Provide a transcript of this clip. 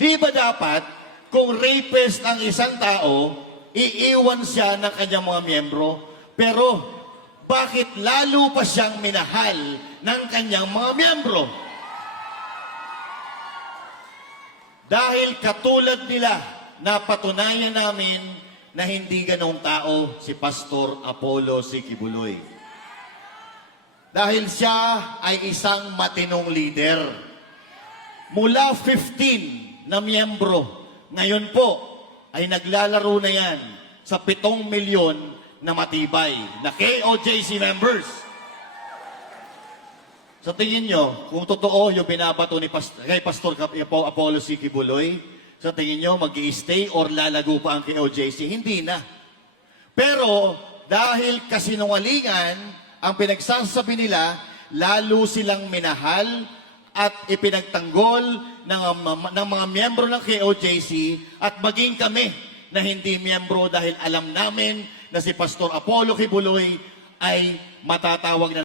Di ba dapat, kung rapist ang isang tao, iiwan siya ng kanyang mga miyembro? Pero, bakit lalo pa siyang minahal ng kanyang mga miyembro? Dahil katulad nila, napatunayan namin na hindi ganong tao si Pastor Apollo C. Quiboloy. Dahil siya ay isang matinong leader. Mula 15 na miyembro, ngayon po ay naglalaro na yan sa 7 milyon na matibay na KOJC members. Sa tingin nyo, kung totoo yung binabato ni kay Pastor Apollo C. Quiboloy, sa tingin nyo, mag-i-stay or lalago pa ang KOJC? Hindi na. Pero, dahil kasinungalingan, ang pinagsasabi nila, lalo silang minahal at ipinagtanggol ng mga miyembro ng KOJC at maging kami na hindi miyembro dahil alam namin na si Pastor Apollo Quiboloy ay matatawag na